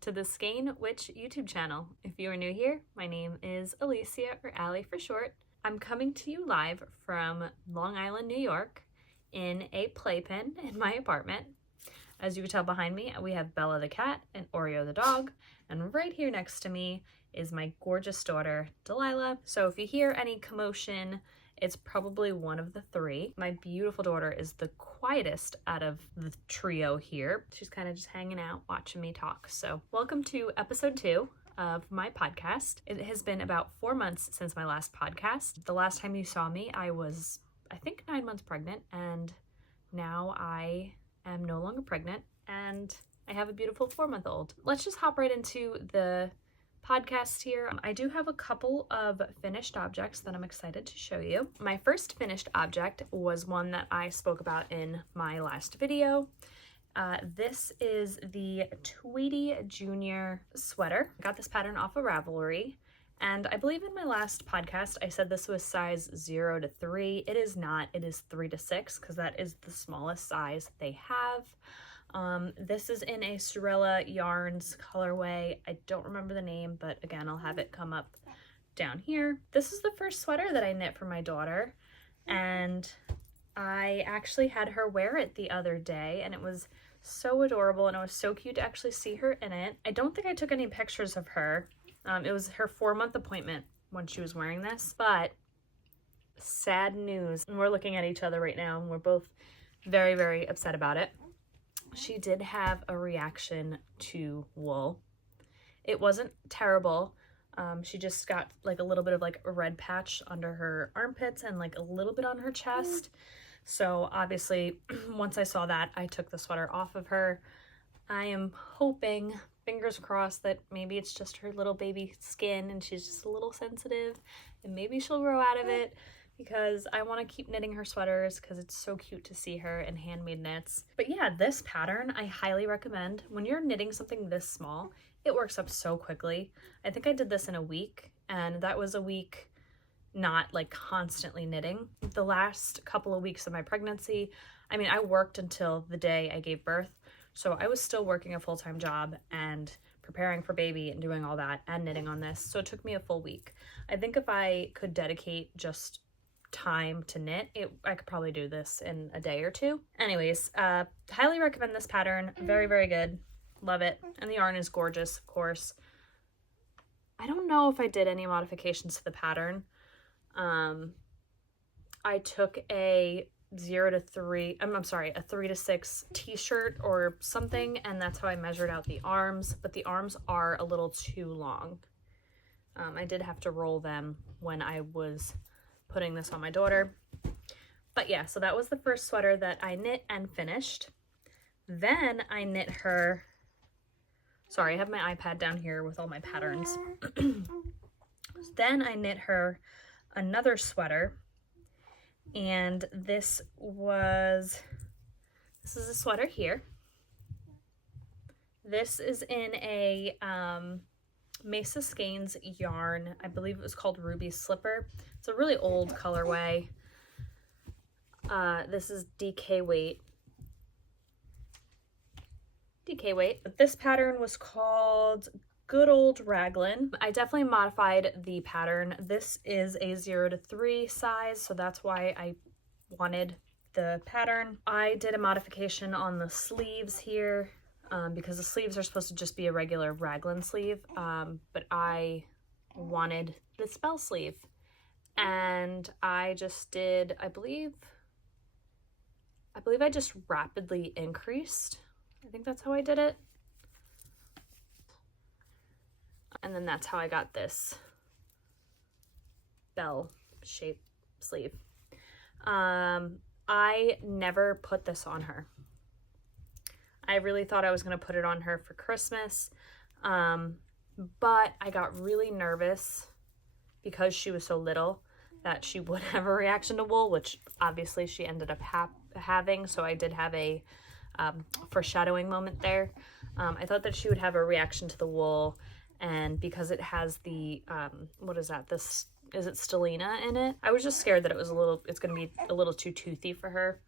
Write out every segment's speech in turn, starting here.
to the Skein Witch YouTube channel. If you are new here, my name is Alicia, or Allie for short. I'm coming to you live from Long Island, New York, in a playpen in my apartment. As you can tell behind me, we have Bella the cat and Oreo the dog, and right here next to me is my gorgeous daughter, Delilah. So if you hear any commotion, it's probably one of the three. My beautiful daughter is the quietest out of the trio here. She's kind of just hanging out, watching me talk. So welcome to episode 2 of my podcast. It has been about 4 months since my last podcast. The last time you saw me, I was, I think, 9 months pregnant, and now I am no longer pregnant, and I have a beautiful 4-month-old. Let's just hop right into the podcast here. I do have a couple of finished objects that I'm excited to show you. My first finished object was one that I spoke about in my last video. This is the Tweedy Junior sweater. I got this pattern off of Ravelry, and I believe in my last podcast I said this was size 0 to 3. It is not. It is 3 to 6 because that is the smallest size they have. This is in a Sewrella yarns colorway. I don't remember the name, but again, I'll have it come up down here. This is the first sweater that I knit for my daughter, and I actually had her wear it the other day, and it was so adorable, and it was so cute to actually see her in it. I don't think I took any pictures of her. It was her 4-month appointment when she was wearing this, but sad news. And we're looking at each other right now, and we're both very, very upset about it. She did have a reaction to wool. It wasn't terrible. She just got like a little bit of like a red patch under her armpits and like a little bit on her chest. So obviously once I saw that, I took the sweater off of her. I am hoping, fingers crossed, that maybe it's just her little baby skin and she's just a little sensitive, and maybe she'll grow out of it, because I want to keep knitting her sweaters because it's so cute to see her in handmade knits. But yeah, this pattern I highly recommend. When you're knitting something this small, it works up so quickly. I think I did this in a week, and that was a week not like constantly knitting. The last couple of weeks of my pregnancy, I mean, I worked until the day I gave birth, so I was still working a full-time job and preparing for baby and doing all that and knitting on this, so it took me a full week. I think if I could dedicate just time to knit, I could probably do this in a day or two. Anyways, highly recommend this pattern. Very, very good. Love it. And the yarn is gorgeous, of course. I don't know if I did any modifications to the pattern. I took a 0 to 3, I'm sorry, a 3 to 6 t-shirt or something, and that's how I measured out the arms, but the arms are a little too long. I did have to roll them when I was putting this on my daughter. But yeah, so that was the first sweater that I knit and finished. Then I knit her, sorry, I have my iPad down here with all my patterns. Then I knit her another sweater, and this is a sweater here. This is in a Mace of Skeins yarn. I believe it was called Ruby Slipper. It's a really old colorway. This is DK weight. But this pattern was called Good Old Raglan. I definitely modified the pattern. This is a 0 to 3 size, so that's why I wanted the pattern. I did a modification on the sleeves here, because the sleeves are supposed to just be a regular raglan sleeve, but I wanted the spell sleeve, and I just did, I believe I just rapidly increased. I think that's how I did it. And then that's how I got this bell shape sleeve. I never put this on her. I really thought I was going to put it on her for Christmas, but I got really nervous because she was so little that she would have a reaction to wool, which obviously she ended up having, so I did have a foreshadowing moment there. I thought that she would have a reaction to the wool, and because it has the, what is that, this, is it stellina in it? I was just scared that it's going to be a little too toothy for her.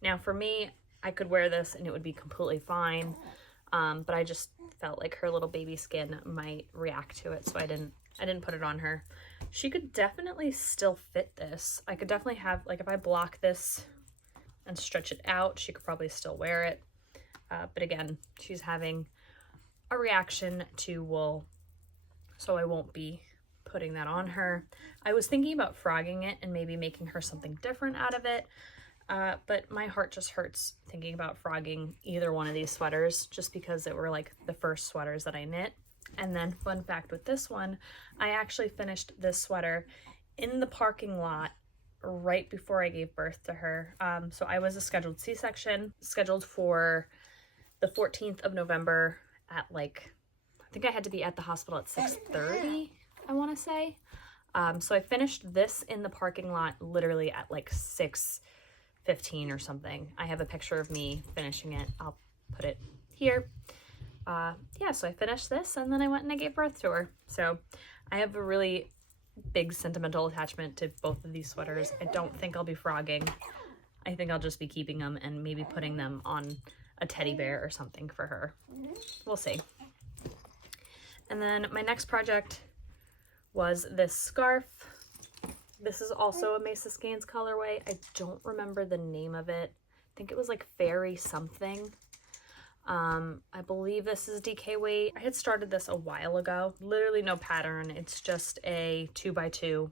Now for me, I could wear this and it would be completely fine, but I just felt like her little baby skin might react to it, so I didn't put it on her. She could definitely still fit this. I could definitely have, like, if I block this and stretch it out, she could probably still wear it. But again, she's having a reaction to wool, so I won't be putting that on her. I was thinking about frogging it and maybe making her something different out of it, but my heart just hurts thinking about frogging either one of these sweaters, just because it were like the first sweaters that I knit. And then fun fact with this one, I actually finished this sweater in the parking lot right before I gave birth to her. So I was a scheduled C-section, scheduled for the 14th of November at like, I think I had to be at the hospital at 6:30, I want to say. So I finished this in the parking lot literally at like 6:15 or something. I have a picture of me finishing it. I'll put it here. Yeah, so I finished this and then I went and I gave birth to her. So I have a really big sentimental attachment to both of these sweaters. I don't think I'll be frogging. I think I'll just be keeping them and maybe putting them on a teddy bear or something for her. We'll see. And then my next project was this scarf. This is also a Mace of Skeins colorway. I don't remember the name of it. I think it was like Fairy something. I believe this is DK weight. I had started this a while ago. Literally no pattern. It's just a 2x2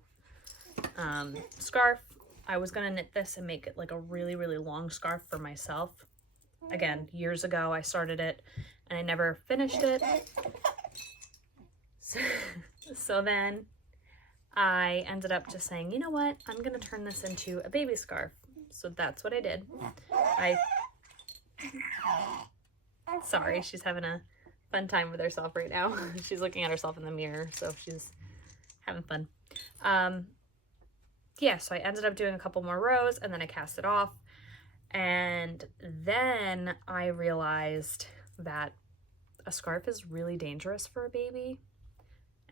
scarf. I was gonna knit this and make it like a really, really long scarf for myself. Again, years ago I started it and I never finished it. So then I ended up just saying, you know what, I'm gonna turn this into a baby scarf. So that's what I did. Sorry, she's having a fun time with herself right now. She's looking at herself in the mirror, so she's having fun. Yeah, so I ended up doing a couple more rows and then I cast it off. And then I realized that a scarf is really dangerous for a baby.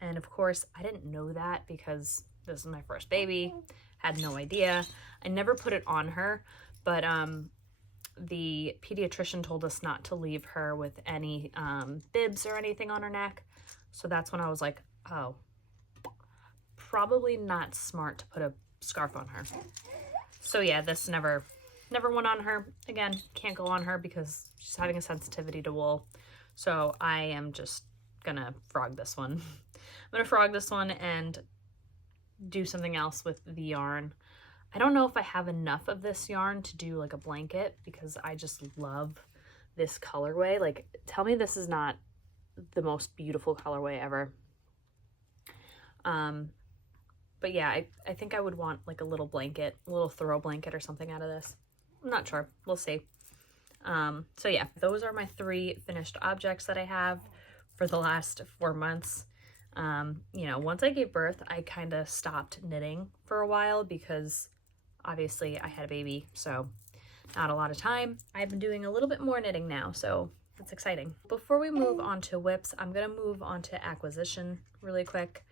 And of course, I didn't know that because this is my first baby. Had no idea. I never put it on her, but the pediatrician told us not to leave her with any bibs or anything on her neck. So that's when I was like, oh, probably not smart to put a scarf on her. So yeah, this never went on her. Again, can't go on her because she's having a sensitivity to wool. So I am just gonna frog this one. I'm gonna frog this one and do something else with the yarn. I don't know if I have enough of this yarn to do like a blanket because I just love this colorway. Like, tell me this is not the most beautiful colorway ever. But yeah, I think I would want like a little blanket, a little throw blanket or something out of this. I'm not sure. We'll see. So yeah, those are my 3 finished objects that I have for the last 4 months. You know, once I gave birth, I kind of stopped knitting for a while because obviously I had a baby, so not a lot of time. I've been doing a little bit more knitting now, so that's exciting. Before we move on to whips, I'm gonna move on to acquisition really quick.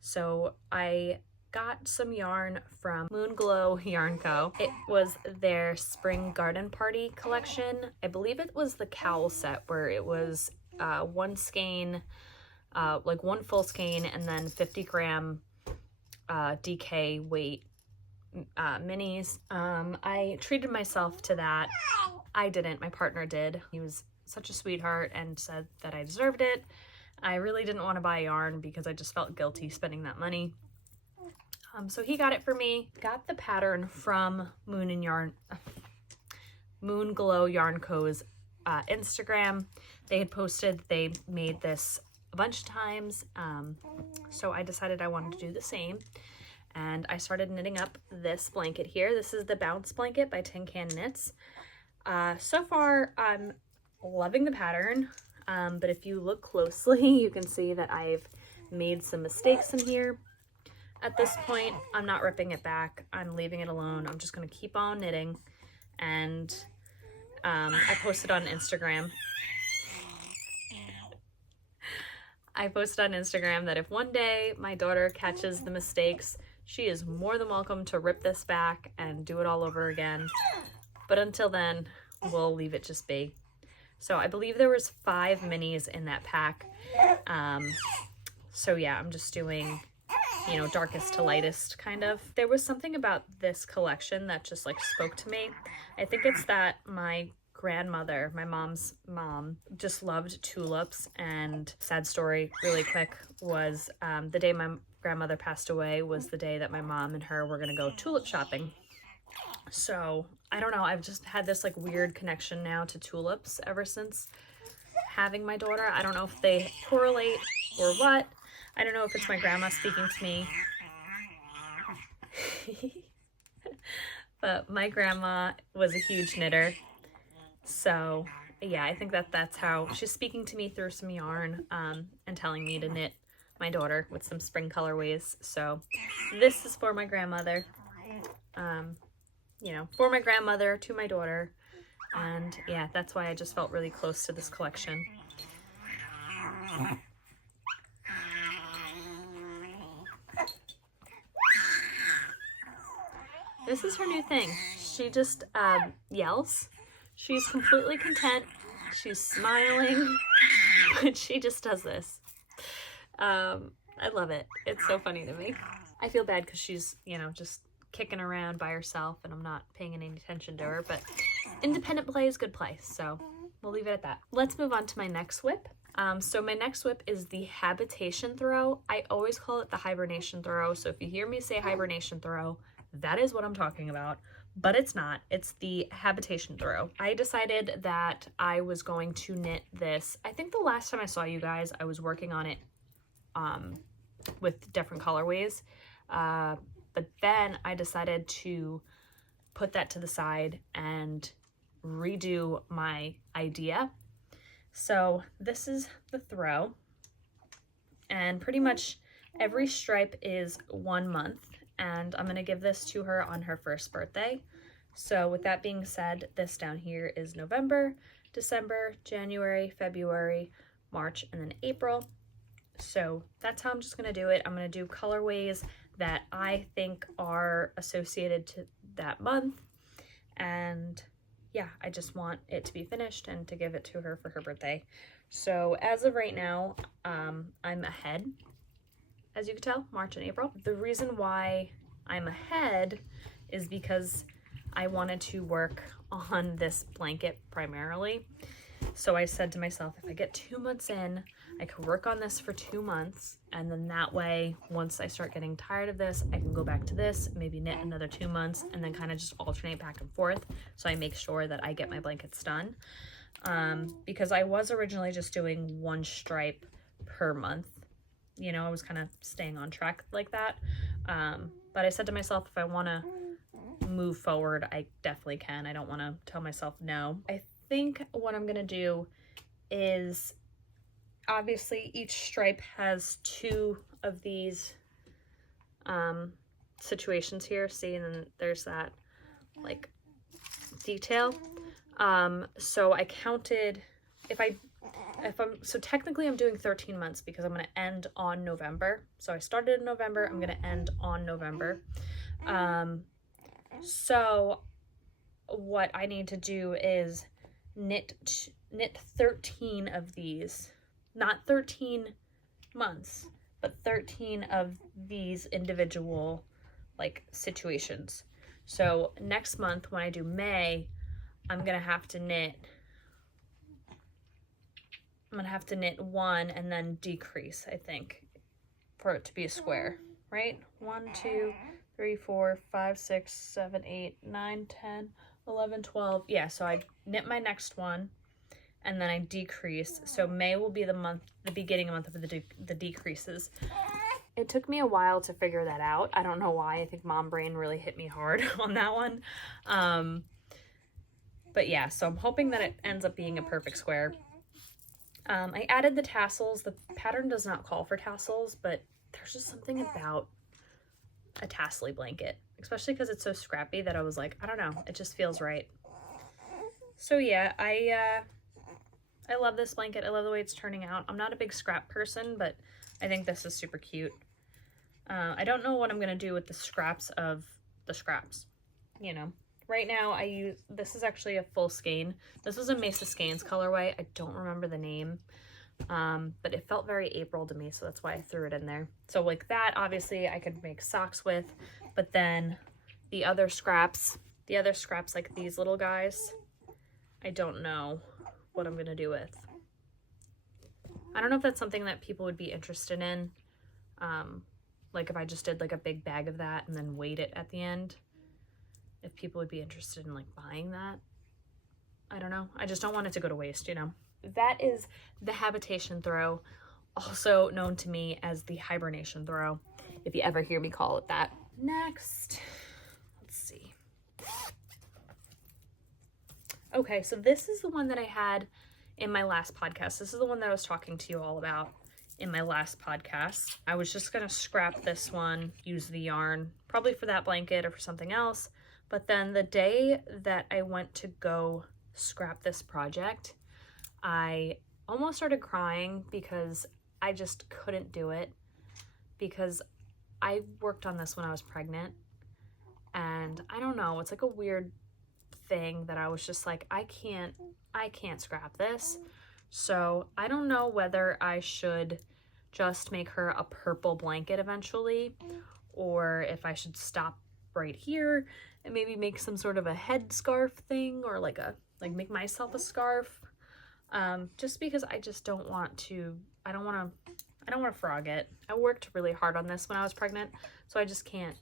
So I got some yarn from Moonglow Yarn Co. It was their spring garden party collection. I believe it was the cowl set where it was 1 skein, like 1 full skein, and then 50-gram DK weight minis. I treated myself to that. I didn't, my partner did. He was such a sweetheart and said that I deserved it. I really didn't want to buy yarn because I just felt guilty spending that money. So he got it for me. Got the pattern from Moonglow Yarn Co.'s Instagram. They had posted they made this a bunch of times, so I decided I wanted to do the same. And I started knitting up this blanket here. This is the Bounce Blanket by Tincanknits. So far, I'm loving the pattern, but if you look closely, you can see that I've made some mistakes in here. At this point, I'm not ripping it back. I'm leaving it alone. I'm just going to keep on knitting. And I posted on Instagram. I posted on Instagram that if one day my daughter catches the mistakes, she is more than welcome to rip this back and do it all over again. But until then, we'll leave it just be. So I believe there was 5 minis in that pack. So yeah, I'm just doing, you know, darkest to lightest kind of. There was something about this collection that just like spoke to me. I think it's that my grandmother, my mom's mom, just loved tulips. And sad story really quick was the day my grandmother passed away was the day that my mom and her were gonna go tulip shopping. So I don't know, I've just had this like weird connection now to tulips ever since having my daughter. I don't know if they correlate or what. I don't know if it's my grandma speaking to me. But my grandma was a huge knitter. So yeah, I think that that's how she's speaking to me through some yarn and telling me to knit my daughter with some spring colorways. So this is for my grandmother. You know, for my grandmother to my daughter. And yeah, that's why I just felt really close to this collection. This is her new thing. She just yells. She's completely content. She's smiling, but she just does this. I love it. It's so funny to me. I feel bad because she's, you know, just kicking around by herself and I'm not paying any attention to her, but independent play is good play, so we'll leave it at that. Let's move on to my next whip. So my next whip is the Habitation Throw. I always call it the Hibernation Throw, so if you hear me say Hibernation Throw, that is what I'm talking about, but it's not. It's the Habitation Throw. I decided that I was going to knit this. I think the last time I saw you guys, I was working on it with different colorways, but then I decided to put that to the side and redo my idea. So this is the throw, and pretty much every stripe is 1 month, and I'm gonna give this to her on her first birthday. So with that being said, this down here is November, December, January, February, March, and then April. So that's how I'm just gonna do it. I'm gonna do colorways that I think are associated to that month, and yeah, I just want it to be finished and to give it to her for her birthday. So as of right now, I'm ahead, as you can tell, March and April. The reason why I'm ahead is because I wanted to work on this blanket primarily. So I said to myself, if I get 2 months in, I could work on this for 2 months, and then that way, once I start getting tired of this, I can go back to this, maybe knit another 2 months, and then kind of just alternate back and forth, so I make sure that I get my blankets done. Because I was originally just doing 1 stripe per month. You know, I was kind of staying on track like that. But I said to myself, if I want to move forward, I definitely can. I don't want to tell myself no. I think what I'm gonna do is, obviously each stripe has 2 of these situations here, see, and then there's that like detail. So I counted, so technically I'm doing 13 months because I'm gonna end on November. So I started in November, I'm gonna end on November. So what I need to do is knit 13 of these, not 13 months, but 13 of these individual like situations. So next month when I do May, I'm gonna have to knit 1 and then decrease, I think, for it to be a square, right? 1, 2, 3, 4, 5, 6, 7, 8, 9, 10, 11, 12. Yeah, so I knit my next one and then I decrease. So May will be the month, the beginning month of the decreases. It took me a while to figure that out. I don't know why. I think mom brain really hit me hard on that one. But yeah, so I'm hoping that it ends up being a perfect square. I added the tassels. The pattern does not call for tassels, but there's just something about a tassel-y blanket, especially because it's so scrappy that I was like, I don't know, it just feels right. So yeah, I love this blanket. I love the way it's turning out. I'm not a big scrap person, but I think this is super cute. I don't know what I'm gonna do with the scraps of the scraps, you know, Right now I use, this is actually a full skein. This was a Mace of Skeins colorway. I don't remember the name, but it felt very April to me, so that's why I threw it in there. So like that, obviously I could make socks with, but then the other scraps like these little guys, I don't know what I'm gonna do with. I don't know if that's something that people would be interested in. Like if I just did like a big bag of that and then weighed it at the end, if people would be interested in like buying that. I don't know. I just don't want it to go to waste, you know. That is the Habitation Throw, also known to me as the Hibernation Throw, if you ever hear me call it that. Next, let's see. Okay, so this is the one that I had in my last podcast. This is the one that I was talking to you all about in my last podcast. I was just gonna scrap this one, use the yarn, probably for that blanket or for something else. But then the day that I went to go scrap this project, I almost started crying because I just couldn't do it, because I worked on this when I was pregnant, and I don't know, it's like a weird thing that I was just like, I can't scrap this. So I don't know whether I should just make her a purple blanket eventually, or if I should stop right here and maybe make some sort of a head scarf thing, or like make myself a scarf. Just because I just don't want to, I don't want to frog it. I worked really hard on this when I was pregnant, so I just can't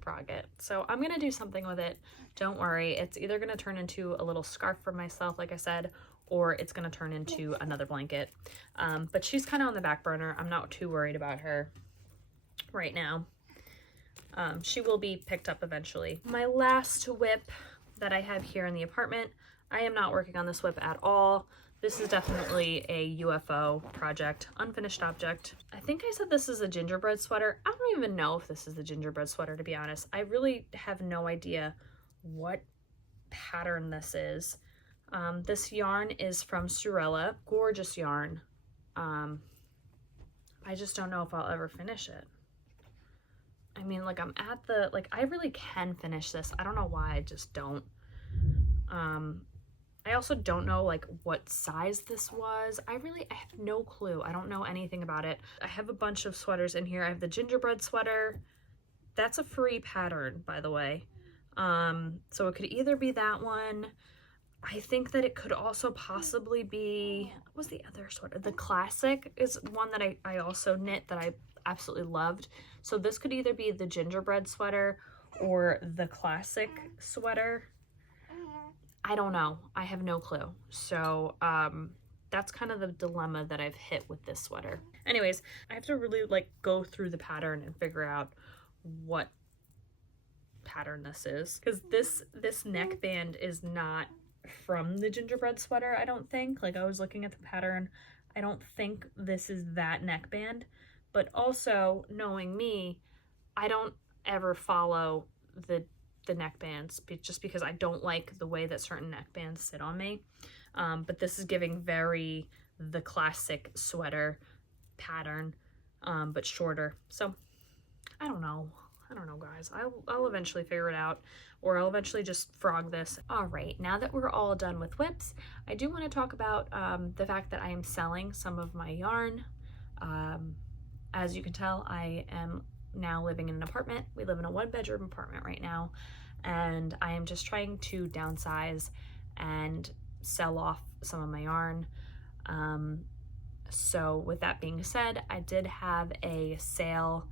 frog it. So I'm gonna do something with it. Don't worry. It's either gonna turn into a little scarf for myself, like I said, or it's gonna turn into another blanket. But she's kind of on the back burner. I'm not too worried about her right now. She will be picked up eventually. My last whip that I have here in the apartment, I am not working on this whip at all. This is definitely a UFO project, unfinished object. I think I said this is a gingerbread sweater. I don't even know if this is the gingerbread sweater, to be honest. I really have no idea what pattern this is. This yarn is from Sewrella. Gorgeous yarn. I just don't know if I'll ever finish it. I mean, like, I'm at the, like, I really can finish this. I don't know why I just don't. I also don't know, like, what size this was. I have no clue. I don't know anything about it. I have a bunch of sweaters in here. I have the gingerbread sweater. That's a free pattern, by the way. So it could either be that one. I think that it could also possibly be, what was the other sweater? The classic is one that I also knit that I absolutely loved. So this could either be the gingerbread sweater or the classic sweater. I don't know. I have no clue. So that's kind of the dilemma that I've hit with this sweater. Anyways, I have to really like go through the pattern and figure out what pattern this is, because this neckband is not from the gingerbread sweater, I don't think. Like, I was looking at the pattern, I don't think this is that neckband. But also, knowing me, I don't ever follow the neckbands just because I don't like the way that certain neckbands sit on me. But this is giving very the classic sweater pattern, but shorter. So I don't know, guys. I'll eventually figure it out, or I'll eventually just frog this. All right, now that we're all done with whips, I do want to talk about the fact that I am selling some of my yarn. As you can tell, I am now living in an apartment. We live in a 1-bedroom apartment right now, and I am just trying to downsize and sell off some of my yarn. So with that being said, I did have a sale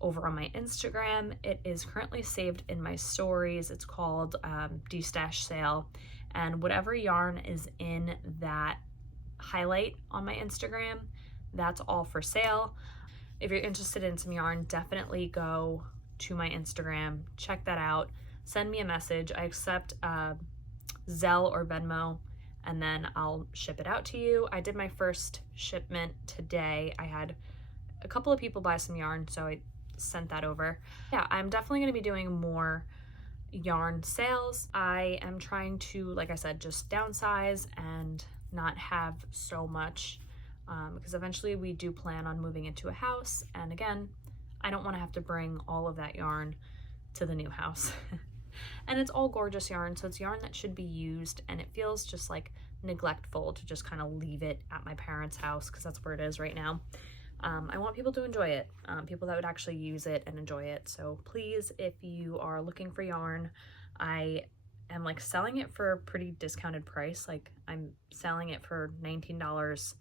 over on my Instagram. It is currently saved in my stories. It's called D-Stash Sale, and whatever yarn is in that highlight on my Instagram, that's all for sale. If you're interested in some yarn, definitely go to my Instagram, check that out, send me a message. I accept Zelle or Venmo, and then I'll ship it out to you. I did my first shipment today. I had a couple of people buy some yarn, so I sent that over. Yeah, I'm definitely going to be doing more yarn sales. I am trying to, like I said, just downsize and not have so much, because eventually we do plan on moving into a house, and again, I don't want to have to bring all of that yarn to the new house. And it's all gorgeous yarn, so it's yarn that should be used, and it feels just like neglectful to just kind of leave it at my parents' house because that's where it is right now. I want people to enjoy it, people that would actually use it and enjoy it. So please, if you are looking for yarn, I am like selling it for a pretty discounted price. Like I'm selling it for $19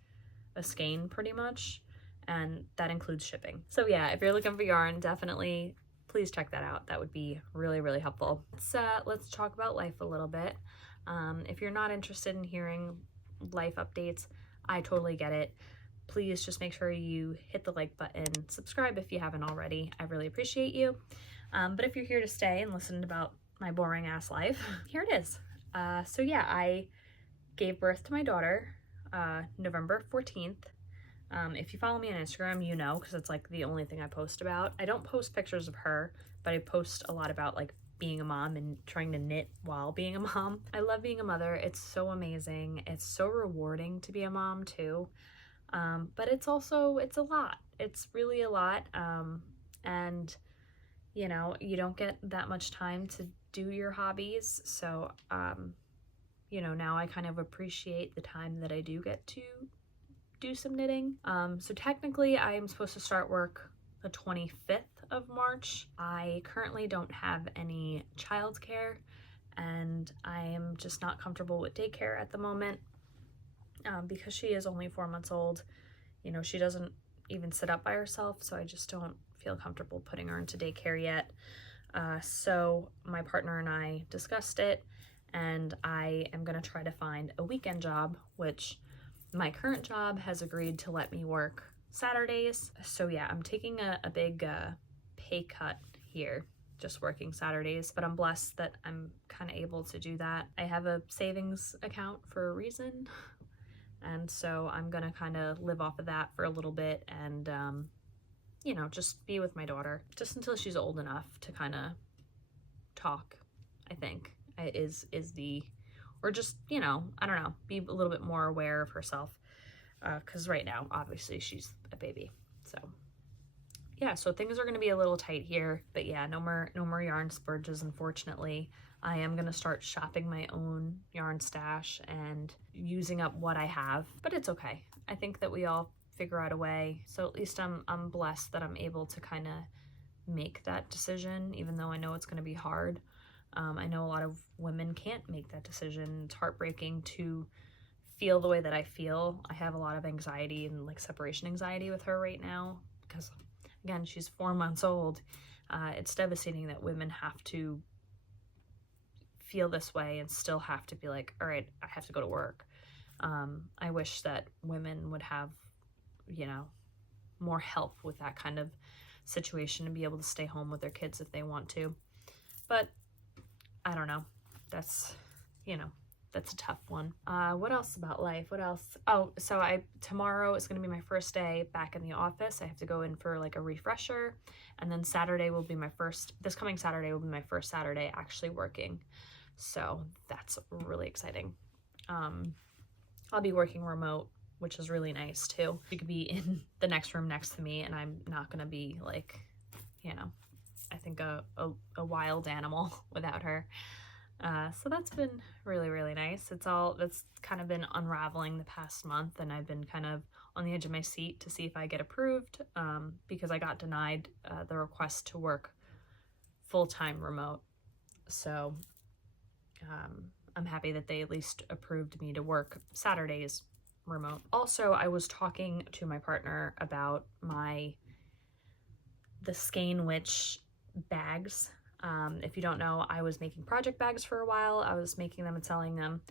a skein pretty much, and that includes shipping. So yeah, if you're looking for yarn, definitely please check that out. That would be really, really helpful. Let's talk about life a little bit. If you're not interested in hearing life updates, I totally get it. Please just make sure you hit the like button, subscribe if you haven't already. I really appreciate you. But if you're here to stay and listen about my boring ass life, here it is. So yeah, I gave birth to my daughter November 14th. If you follow me on Instagram, you know, because it's like the only thing I post about. I don't post pictures of her, but I post a lot about like being a mom and trying to knit while being a mom. I love being a mother. It's so amazing. It's so rewarding to be a mom too. But it's a lot. It's really a lot. And you know, you don't get that much time to do your hobbies. So, you know, now I kind of appreciate the time that I do get to do some knitting. So technically I am supposed to start work the 25th of March. I currently don't have any childcare, and I am just not comfortable with daycare at the moment. Because she is only 4 months old, you know, she doesn't even sit up by herself, so I just don't feel comfortable putting her into daycare yet. So my partner and I discussed it, and I am gonna try to find a weekend job, which my current job has agreed to let me work Saturdays. So yeah, I'm taking a big pay cut here, just working Saturdays, but I'm blessed that I'm kind of able to do that. I have a savings account for a reason. And so I'm gonna kind of live off of that for a little bit and, you know, just be with my daughter just until she's old enough to kind of talk, I think, or just, you know, I don't know, be a little bit more aware of herself. Because right now, obviously, she's a baby. So yeah, so things are gonna be a little tight here, but yeah, no more yarn splurges, unfortunately. I am gonna start shopping my own yarn stash and using up what I have, but it's okay. I think that we all figure out a way. So at least I'm blessed that I'm able to kind of make that decision, even though I know it's gonna be hard. I know a lot of women can't make that decision. It's heartbreaking to feel the way that I feel. I have a lot of anxiety and like separation anxiety with her right now because, again, she's 4 months old. It's devastating that women have to feel this way and still have to be like, all right, I have to go to work. I wish that women would have, you know, more help with that kind of situation and be able to stay home with their kids if they want to. But I don't know. That's, you know, that's a tough one. What else about life? What else? Oh, so tomorrow is going to be my first day back in the office. I have to go in for like a refresher, and then this coming Saturday will be my first Saturday actually working. So that's really exciting. I'll be working remote, which is really nice too. You could be in the next room next to me and I'm not going to be like, you know, I think a wild animal without her. So that's been really, really nice. That's kind of been unraveling the past month, and I've been kind of on the edge of my seat to see if I get approved, because I got denied the request to work full-time remote. So I'm happy that they at least approved me to work Saturdays remote. Also, I was talking to my partner about the Skein Witch bags. If you don't know, I was making project bags for a while. I was making them and selling them,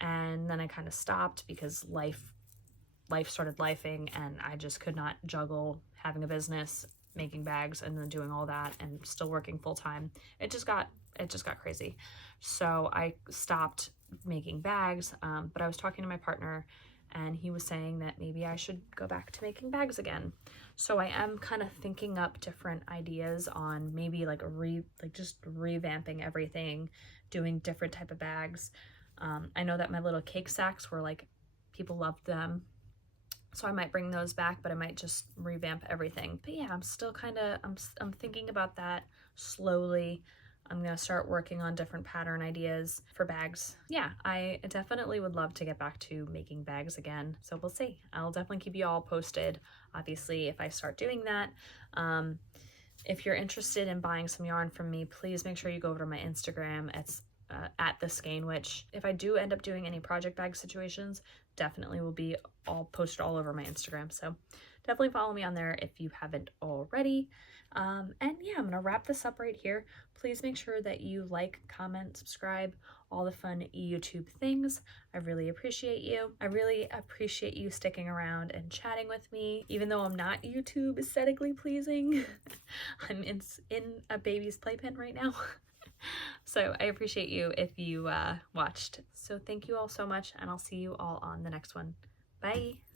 and then I kind of stopped because life started lifing, and I just could not juggle having a business, making bags, and then doing all that and still working full-time. It just got crazy. So I stopped making bags, but I was talking to my partner, and he was saying that maybe I should go back to making bags again. So I am kind of thinking up different ideas on maybe like just revamping everything, doing different type of bags. I know that my little cake sacks were like, people loved them, so I might bring those back, but I might just revamp everything. But yeah, I'm still kind of, I'm thinking about that slowly. I'm gonna start working on different pattern ideas for bags. Yeah, I definitely would love to get back to making bags again, so we'll see. I'll definitely keep you all posted, obviously, if I start doing that. If you're interested in buying some yarn from me, please make sure you go over to my Instagram. It's at the Skein Witch. If I do end up doing any project bag situations, definitely will be all posted all over my Instagram. So definitely follow me on there if you haven't already. And yeah, I'm gonna wrap this up right here. Please make sure that you like, comment, subscribe, all the fun YouTube things. I really appreciate you. I really appreciate you sticking around and chatting with me, even though I'm not YouTube aesthetically pleasing. I'm in a baby's playpen right now. So I appreciate you if you watched. So thank you all so much, and I'll see you all on the next one. Bye!